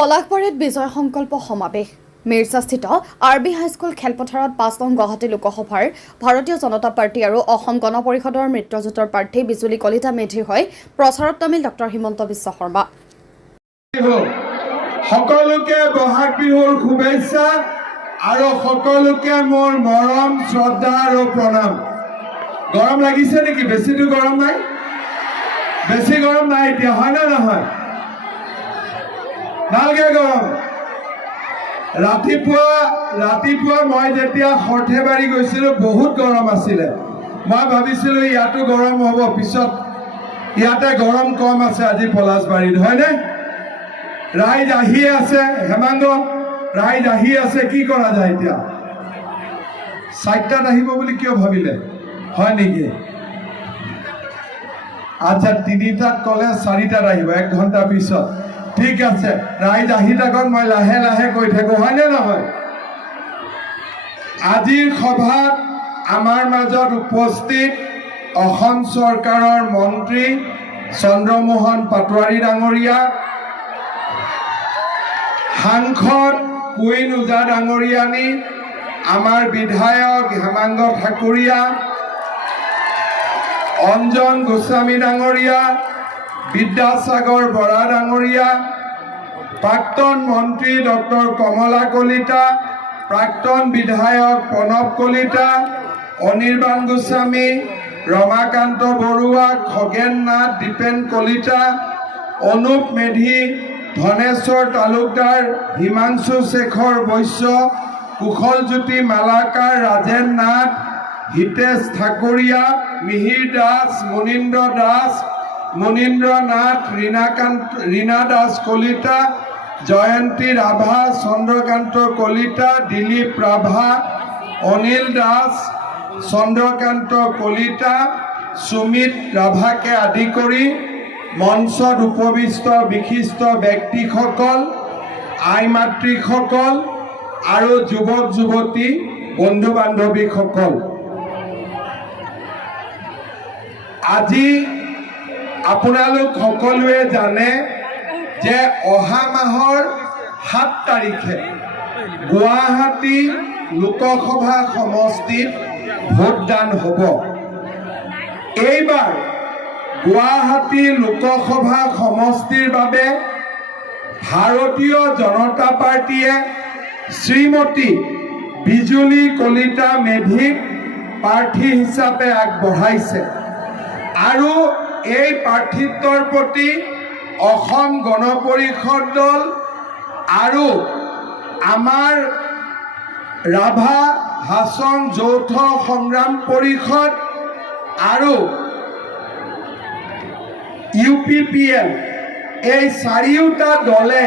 পলাশবাৰীত বিজয় সংকল্প সমাৱেশ মিৰ্জাস্থিত RB high school খেলপথাৰত ৫ নং গুৱাহাটী লোকসভাৰ ভাৰতীয় জনতা পাৰ্টি আৰু অসম গণ পৰিষদৰ মিত্ৰজোঁটৰ প্ৰাৰ্থী বিজুলী কলিতা মেধিৰ হৈ প্ৰচাৰত নামিল ডক্টৰ হিমন্ত বিশ্ব শৰ্মা। সকলোকে বহাগ বিহুৰ শুভেচ্ছা আৰু সকলোকে মোৰ মৰম শ্ৰদ্ধা আৰু প্ৰণাম। গৰম লাগিছে নেকি? বেছিটো গৰম নাই? বেছি গৰম নাই এতিয়া, হয় না নহয়? নালগে গৰম। ৰাতিপুৱা মই যেতিয়া সৰ্থেবাৰী গৈছিলোঁ বহুত গৰম আছিলে। মই ভাবিছিলোঁ ইয়াতো গৰম হ'ব, পিছত ইয়াতে গৰম কম আছে আজি পলাশবাৰীত, হয়নে? ৰাইজ আহি আছে, হেমাংগ ৰাইজ আহি আছে, কি কৰা যায় এতিয়া? 4টাত আহিব বুলি কিয় ভাবিলে? হয় নেকি? আচ্ছা, 3টাত ক'লে 4টাত আহিব, 1 ঘণ্টা পিছত। ঠিক আছে, ৰাইজ আহি থাকক, মই লাহে লাহে কৈ থাকোঁ, হয়নে নহয়? আজিৰ সভাত আমাৰ মাজত উপস্থিত অসম চৰকাৰৰ মন্ত্ৰী চন্দ্ৰমোহন পাটোৱাৰী ডাঙৰীয়া, সাংসদ কুইন ওজা ডাঙৰীয়ানী, আমাৰ বিধায়ক হেমাংগ ঠাকুৰীয়া, অঞ্জন গোস্বামী ডাঙৰীয়া, বিদ্যাসাগৰ বৰা ডাঙৰীয়া, প্ৰাক্তন মন্ত্ৰী ডক্টৰ কমলা কলিতা, প্ৰাক্তন বিধায়ক প্ৰণৱ কলিতা, অনিৰ্বাণ গোস্বামী, ৰমাকান্ত বৰুৱা, খগেন নাথ, দীপেন কলিতা, অনুপ মেধি, ধনেশ্বৰ তালুকদাৰ, হিমাংশু শেখৰ বৈশ্য, কুশলজ্যোতি মালাকাৰ, ৰাজেন নাথ, হিতেশ ঠাকুৰীয়া, মিহিৰ দাস, মুনীন্দ্ৰ নাথ, ৰীনা দাস কলিতা, জয়ন্তী ৰাভা, চন্দ্ৰকান্ত কলিতা, দিলীপ ৰাভা, অনিল দাস, চন্দ্ৰকান্ত কলিতা, সুমিত ৰাভাকে আদি কৰি মঞ্চত উপবিষ্ট বিশিষ্ট ব্যক্তিসকল, আই মাতৃসকল আৰু যুৱক যুৱতী বন্ধু বান্ধৱীসকল, আজি আপোনালোক সকলোৱে জানে যে অহা মাহৰ 7 তাৰিখে গুৱাহাটী লোকসভা সমষ্টিত ভোটদান হ'ব। এইবাৰ গুৱাহাটী লোকসভা সমষ্টিৰ বাবে ভাৰতীয় জনতা পাৰ্টীয়ে শ্ৰীমতী বিজুলী কলিতা মেধিক প্ৰাৰ্থী হিচাপে আগবঢ়াইছে আৰু এই প্ৰাৰ্থিত্বৰ প্ৰতি অসম গণ পৰিষদ দল আৰু আমাৰ ৰাভা হাছং যৌথ সংগ্ৰাম পৰিষদ আৰু UPPL এই 4টা দলে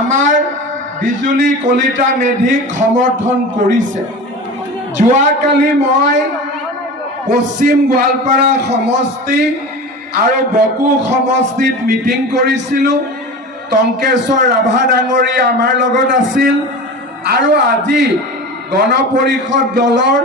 আমাৰ বিজুলী কলিতা মেধিক সমৰ্থন কৰিছে। যোৱাকালি মই পশ্চিম গোৱালপাৰা সমষ্টি আৰু বকো সমষ্টিত মিটিং কৰিছিলোঁ। টংকেশ্বৰ ৰাভা ডাঙৰীয়া আমাৰ লগত আছিল আৰু আজি গণ পৰিষদ দলৰ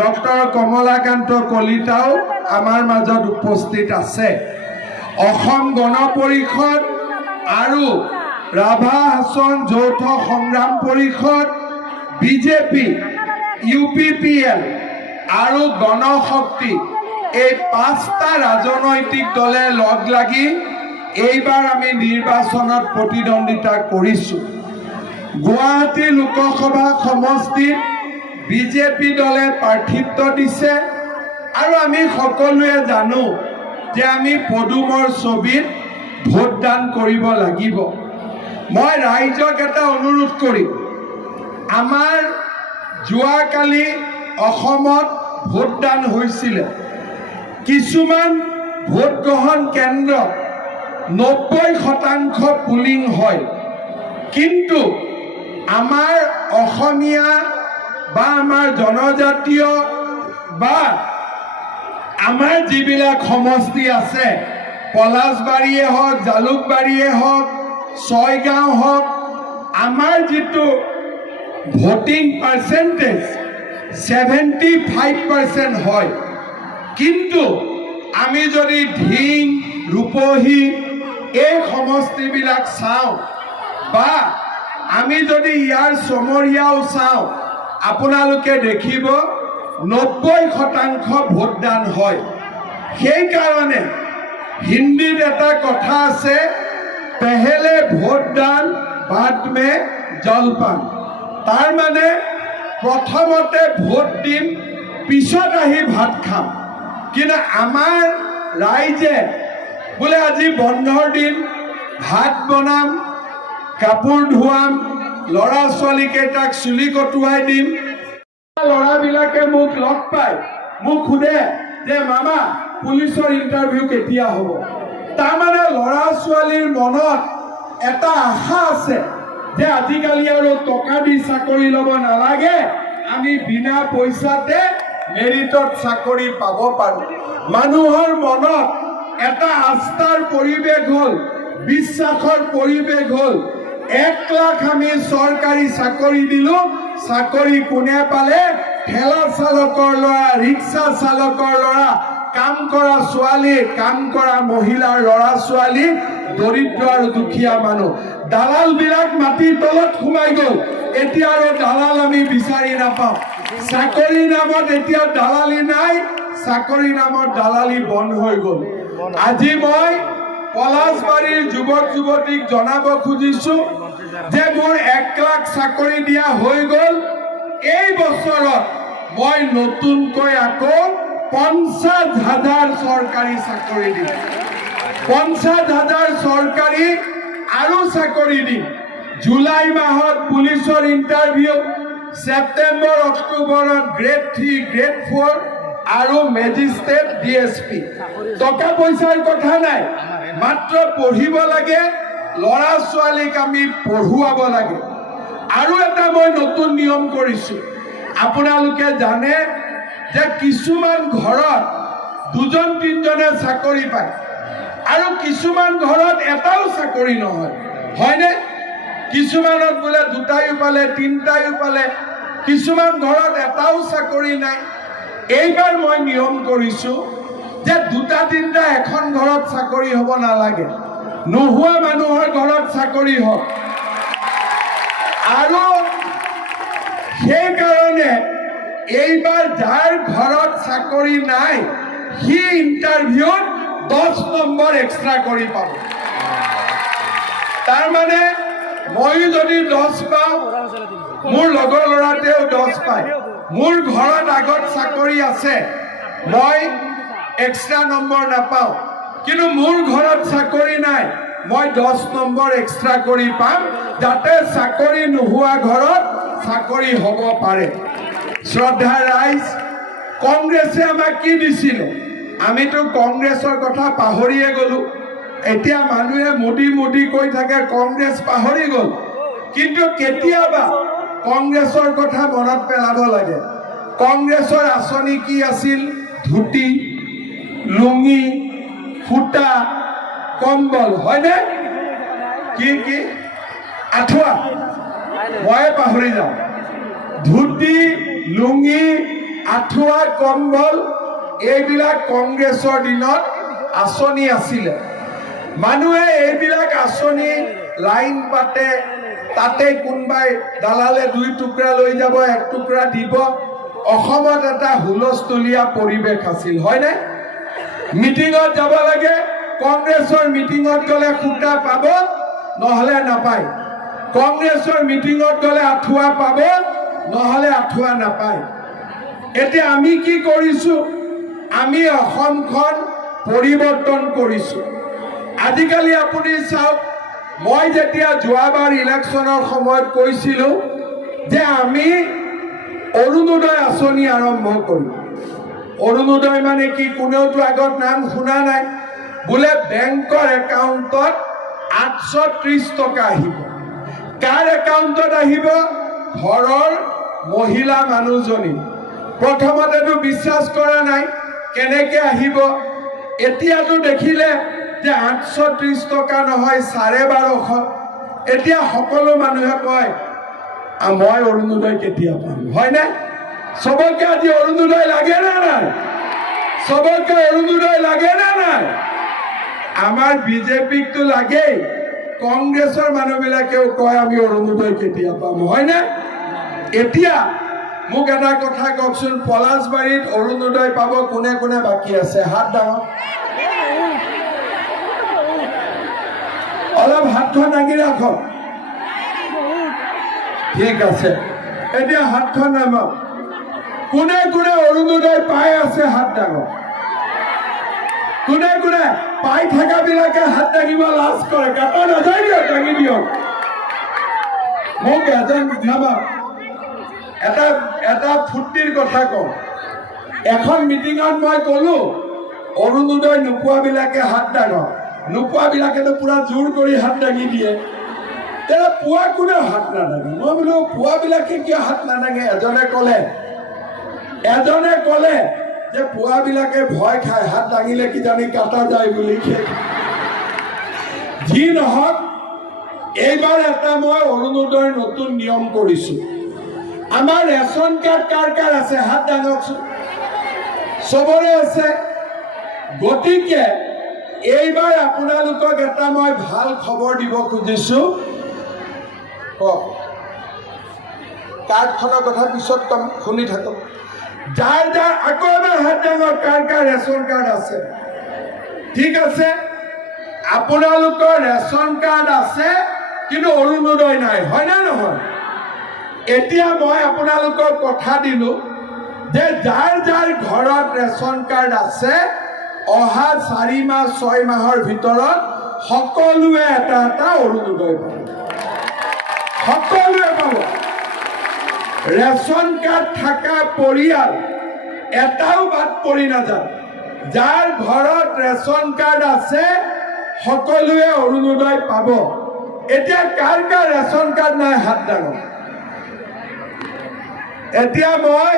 ডক্টৰ কমলাকান্ত কলিতাও আমাৰ মাজত উপস্থিত আছে। অসম গণ পৰিষদ আৰু ৰাভা হাছং যৌথ সংগ্ৰাম পৰিষদ, বিজেপি, UPPL আৰু গণশক্তি এই 5টা ৰাজনৈতিক দলে লগ লাগি এইবাৰ আমি নিৰ্বাচনত প্ৰতিদ্বন্দ্বিতা কৰিছোঁ। গুৱাহাটী লোকসভা সমষ্টিত বিজেপি দলে প্ৰাৰ্থিত্ব দিছে আৰু আমি সকলোৱে জানো যে আমি পদুমৰ ছবিত ভোটদান কৰিব লাগিব। মই ৰাইজক এটা অনুৰোধ কৰিম, আমাৰ যোৱাকালি অসমত ভোটদান হৈছিলে। কিছুমান ভোটগ্ৰহণ কেন্দ্ৰত 90% পুলিং হয়, কিন্তু আমাৰ অসমীয়া বা আমাৰ জনজাতীয় বা আমাৰ যিবিলাক সমষ্টি আছে, পলাশবাৰীয়ে হওক, জালুকবাৰীয়ে হওক, ছয়গাঁও হওক, আমাৰ যিটো ভোটিং পাৰ্চেণ্টেজ 75% হয়, কিন্তু আমি যদি ধিং, ৰূপহী এই সমষ্টিবিলাক চাওঁ, বা আমি যদি ইয়াৰ চমৰীয়াও চাওঁ আপোনালোকে দেখিব 90% ভোটদান হয়। সেইকাৰণে হিন্দীত এটা কথা আছে, পেহেলে ভোটদান বাদ মে জলপান। তাৰ মানে প্ৰথমতে ভোট দিম, পিছত আহি ভাত খাম। কিন্তু আমাৰ ৰাইজে বোলে আজি বন্ধৰ দিন, ভাত বনাম, কাপোৰ ধুৱাম, ল'ৰা ছোৱালীকেইটাক চুলি কটোৱাই দিম। ল'ৰাবিলাকে মোক লগ পায়, মোক সোধে যে মামা পুলিচৰ ইণ্টাৰভিউ কেতিয়া হ'ব। তাৰমানে ল'ৰা ছোৱালীৰ মনত এটা আশা আছে যে আজিকালি আৰু টকা দি চাকৰি ল'ব নালাগে, আমি বিনা পইচাতে মেৰিটত চাকৰি পাব পাৰোঁ। মানুহৰ মনত এটা আস্থাৰ পৰিৱেশ হ'ল, বিশ্বাসৰ পৰিৱেশ হ'ল। 1 লাখ আমি চৰকাৰী চাকৰি দিলোঁ, চাকৰি কোনে পালে? ঠেলা চালকৰ ল'ৰা, ৰিক্সা চালকৰ ল'ৰা, কাম কৰা ছোৱালী, কাম কৰা মহিলাৰ ল'ৰা ছোৱালী, দৰিদ্ৰ আৰু দুখীয়া মানুহ। দালালবিলাক মাটিৰ তলত সোমাই গ'ল। এতিয়া আৰু দালাল আমি বিচাৰি নাপাওঁ। চাকৰিৰ নামত এতিয়া দালালি নাই, চাকৰিৰ নামত দালালি বন্ধ হৈ গ'ল। আজি মই পলাশবাৰীৰ যুৱক যুৱতীক জনাব খুজিছোঁ যে মোৰ 1 লাখ চাকৰি দিয়া হৈ গ'ল। এই বছৰত মই নতুনকৈ আকৌ 50,000 চৰকাৰী চাকৰি দিম। 50,000 চৰকাৰী আৰু চাকৰি দিম। জুলাই মাহত পুলিচৰ ইণ্টাৰভিউ, ছেপ্টেম্বৰ অক্টোবৰত গ্ৰেড 3, গ্ৰেড 4 আৰু মেজিষ্ট্ৰেট DSP। টকা পইচাৰ কথা নাই, মাত্ৰ পঢ়িব লাগে, ল'ৰা ছোৱালীক আমি পঢ়ুৱাব লাগে। আৰু এটা মই নতুন নিয়ম কৰিছোঁ। আপোনালোকে জানে যে কিছুমান ঘৰত 2-3জনে চাকৰি পায় আৰু কিছুমান ঘৰত এটাও চাকৰি নহয়, হয়নে? কিছুমানত বোলে 2টাও পালে, 3টাও পালে, কিছুমান ঘৰত এটাও চাকৰি নাই। এইবাৰ মই নিয়ম কৰিছোঁ যে 2-3টা এখন ঘৰত চাকৰি হ'ব নালাগে, নোহোৱা মানুহৰ ঘৰত চাকৰি হওক। আৰু সেইকাৰণে এইবাৰ যাৰ ঘৰত চাকৰি নাই, সি ইণ্টাৰভিউত 10 নম্বৰ এক্সট্ৰা কৰি পাব। তাৰমানে ময়ো যদি 10 পাওঁ, মোৰ লগৰ ল'ৰাটোৱেও 10 পায়। মোৰ ঘৰত আগত চাকৰি আছে, মই এক্সট্ৰা নম্বৰ নাপাওঁ। কিন্তু মোৰ ঘৰত চাকৰি নাই, মই 10 নম্বৰ এক্সট্ৰা কৰি পাম, যাতে চাকৰি নোহোৱা ঘৰত চাকৰি হ'ব পাৰে। শ্ৰদ্ধা ৰাইজ, কংগ্ৰেছে আমাক কি দিছিলে? আমিতো কংগ্ৰেছৰ কথা পাহৰিয়ে গ'লো। এতিয়া মানুহে মোদী মোদী কৈ থাকে, কংগ্ৰেছ পাহৰি গ'ল। কিন্তু কেতিয়াবা কংগ্ৰেছৰ কথা মনত পেলাব লাগে। কংগ্ৰেছৰ আঁচনি কি আছিল? ধুতি, লুঙি, সূতা, কম্বল, হয়নে? কি আঁঠুৱা, ময়ে পাহৰি যাওঁ। ধুতি, লুঙি, আঁঠুৱা, কম্বল, এইবিলাক কংগ্ৰেছৰ দিনত আঁচনি আছিলে। মানুহে এইবিলাক আঁচনি লাইন পাতে, তাতে কোনোবাই দালালে 2 টুকুৰা লৈ যাব, 1 টুকুৰা দিব। অসমত এটা হুলস্থুলীয়া পৰিৱেশ আছিল, হয়নে? মিটিঙত যাব লাগে, কংগ্ৰেছৰ মিটিঙত গ'লে সূতা পাব, নহ'লে নাপায়। কংগ্ৰেছৰ মিটিঙত গ'লে আঁঠুৱা পাব, নহ'লে আঁঠুৱা নাপায়। এতিয়া আমি কি কৰিছোঁ? আমি অসমখন পৰিৱৰ্তন কৰিছোঁ। আজিকালি আপুনি চাওক, মই যেতিয়া যোৱাবাৰ ইলেকশ্যনৰ সময়ত কৈছিলোঁ যে আমি অৰুণোদয় আঁচনি আৰম্ভ কৰিম। অৰুণোদয় মানে কি? কোনেওতো আগত নাম শুনা নাই। বোলে বেংকৰ একাউণ্টত 830 টকা আহিব। কাৰ একাউণ্টত আহিব? ঘৰৰ মহিলা মানুহজনী। প্ৰথমতেতো বিশ্বাস কৰা নাই, কেনেকৈ আহিব? এতিয়াতো দেখিলে যে 830 টকা নহয়, 1250। এতিয়া সকলো মানুহে কয় মই অৰুণোদয় কেতিয়া পাম, হয়নে? চবকে আজি অৰুণোদয় লাগে নে নাই? চবকে অৰুণোদয় লাগে নে নাই? আমাৰ বিজেপিকতো লাগেই, কংগ্ৰেছৰ মানুহবিলাকেও কয় আমি অৰুণোদয় কেতিয়া পাম, হয়নে? এতিয়া মোক এটা কথা কওকচোন, পলাশবাৰীত অৰুণোদয় পাব কোনে কোনে বাকী আছে? হাত ডাঙৰ, অলপ হাতখন দাঙি ৰাখক। ঠিক আছে, এতিয়া হাতখন নামক। কোনে কোনে অৰুণোদয় পাই আছে? হাত ডাঙৰ। কোনে কোনে পাই থকা বিলাকে হাত দাঙিব লাজ কৰে? কাটা নাযায় দিয়ক, দাঙি দিয়ক। মোক এজন এটা ফূৰ্তিৰ কথা কওঁ। এখন মিটিঙত মই কলো অৰুণোদয় নোপোৱা বিলাকে হাত দাঙক। নোপোৱা বিলাকেতো পুৰা জোৰ কৰি হাত দাঙি দিয়ে। তেতিয়া পোৱা কোনেও হাত নাদাঙে। মই বোলো পোৱা বিলাকে কিয় হাত নাদাঙে? এজনে কলে যে পোৱা বিলাকে ভয় খায়, হাত দাঙিলে কিজানি কাটা যায় বুলি। যি নহওক, এইবাৰ এটা মই অৰুণোদয়ৰ নতুন নিয়ম কৰিছো। আমাৰ ৰেচন কাৰ্ড কাৰ কাৰ আছে? হাত দাঙকচোন। চবৰে আছে। গতিকে এইবাৰ আপোনালোকক এটা মই ভাল খবৰ দিব খুজিছো। কওক, কাৰ্ডখনৰ কথা পিছত কম, শুনি থাকক। যাৰ যাৰ আকৌ এবাৰ হাত ডাঙৰ, কাৰ কাৰ ৰেচন কাৰ্ড আছে? ঠিক আছে, আপোনালোকৰ ৰেচন কাৰ্ড আছে কিন্তু অৰুণোদয় নাই, হয় নে নহয়? এতিয়া মই আপোনালোকক কথা দিলো যে যাৰ যাৰ ঘৰত ৰেচন কাৰ্ড আছে, অহা 4 মাহ 6 মাহৰ ভিতৰত সকলোৱে এটা এটা অৰুণোদয় পাব। সকলোৱে পাব। ৰেচন কাৰ্ড থকা পৰিয়াল এটাও বাদ পৰি নাযায়। যাৰ ঘৰত ৰেচন কাৰ্ড আছে সকলোৱে অৰুণোদয় পাব। এতিয়া কাৰ কাৰ ৰেচন কাৰ্ড নাই? হাত ডাঙৰ। এতিয়া মই